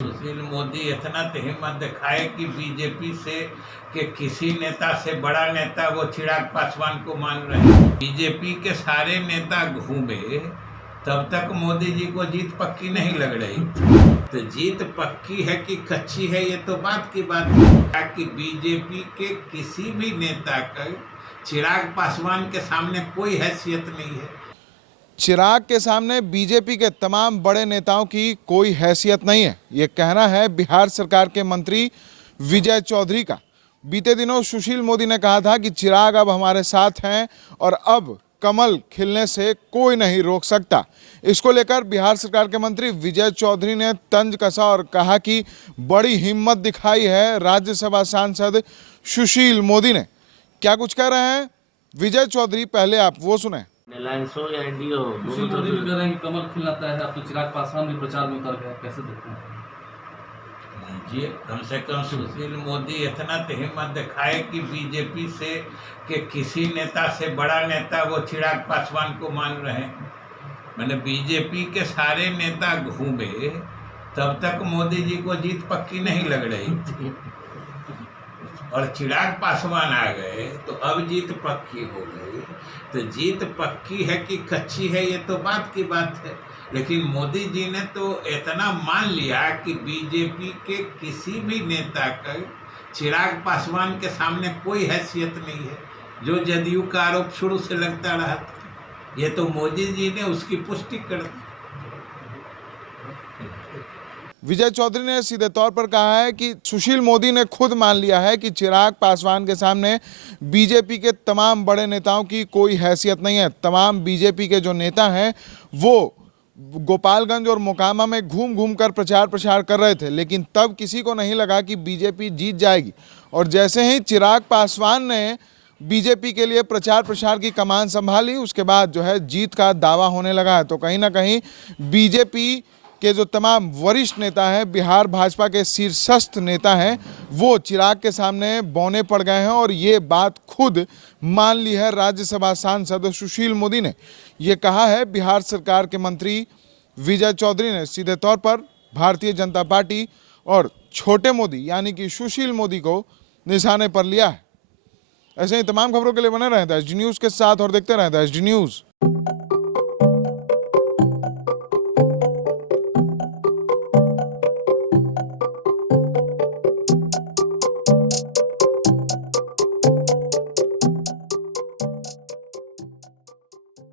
सुशील मोदी इतना तो हिम्मत दिखाए कि बीजेपी से के किसी नेता से बड़ा नेता वो चिराग पासवान को मान रहे हैं। बीजेपी के सारे नेता घूमे तब तक मोदी जी को जीत पक्की नहीं लग रही। तो जीत पक्की है कि कच्ची है ये तो बात की बात है कि बीजेपी के किसी भी नेता का चिराग पासवान के सामने कोई हैसियत नहीं है। चिराग के सामने बीजेपी के तमाम बड़े नेताओं की कोई हैसियत नहीं है, ये कहना है बिहार सरकार के मंत्री विजय चौधरी का। बीते दिनों सुशील मोदी ने कहा था कि चिराग अब हमारे साथ हैं और अब कमल खिलने से कोई नहीं रोक सकता। इसको लेकर बिहार सरकार के मंत्री विजय चौधरी ने तंज कसा और कहा कि बड़ी हिम्मत दिखाई है राज्यसभा सांसद सुशील मोदी ने। क्या कुछ कह रहे हैं विजय चौधरी, पहले आप वो सुने। रिलायंस हो या एनडीए हो, सुशील मोदी भी कह रहे हैं कि कमल खिलता है। अब तो चिराग पासवान भी प्रचार में उतर गए, कैसे देखते हैं? जी, कम से कम सुशील मोदी इतना तो हिम्मत दिखाए कि बीजेपी से के किसी नेता से बड़ा नेता वो चिराग पासवान को मान रहे हैं। मैंने बीजेपी के सारे नेता घूमे तब तक मोदी जी को जीत पक्की नहीं लग रही और चिराग पासवान आ गए तो अब जीत पक्की हो गई। तो जीत पक्की है कि कच्ची है ये तो बात की बात है, लेकिन मोदी जी ने तो इतना मान लिया कि बीजेपी के किसी भी नेता का चिराग पासवान के सामने कोई हैसियत नहीं है। जो जदयू का आरोप शुरू से लगता रहा था, ये तो मोदी जी ने उसकी पुष्टि कर दी। विजय चौधरी ने सीधे तौर पर कहा है कि सुशील मोदी ने खुद मान लिया है कि चिराग पासवान के सामने बीजेपी के तमाम बड़े नेताओं की कोई हैसियत नहीं है। तमाम बीजेपी के जो नेता हैं वो गोपालगंज और मोकामा में घूम घूम कर प्रचार कर रहे थे, लेकिन तब किसी को नहीं लगा कि बीजेपी जीत जाएगी। और जैसे ही चिराग पासवान ने बीजेपी के लिए प्रचार की कमान संभाली, उसके बाद जो है जीत का दावा होने लगा है। तो कहीं ना कहीं बीजेपी के जो तमाम वरिष्ठ नेता हैं, बिहार भाजपा के शीर्षस्थ नेता हैं, वो चिराग के सामने बौने पड़ गए हैं और ये बात खुद मान ली है राज्यसभा सांसद सुशील मोदी ने। ये कहा है बिहार सरकार के मंत्री विजय चौधरी ने सीधे तौर पर भारतीय जनता पार्टी और छोटे मोदी यानी कि सुशील मोदी को निशाने पर लिया है। ऐसे ही तमाम खबरों के लिए बने रहें एसडी न्यूज़ के साथ और देखते रहें एसडी न्यूज़।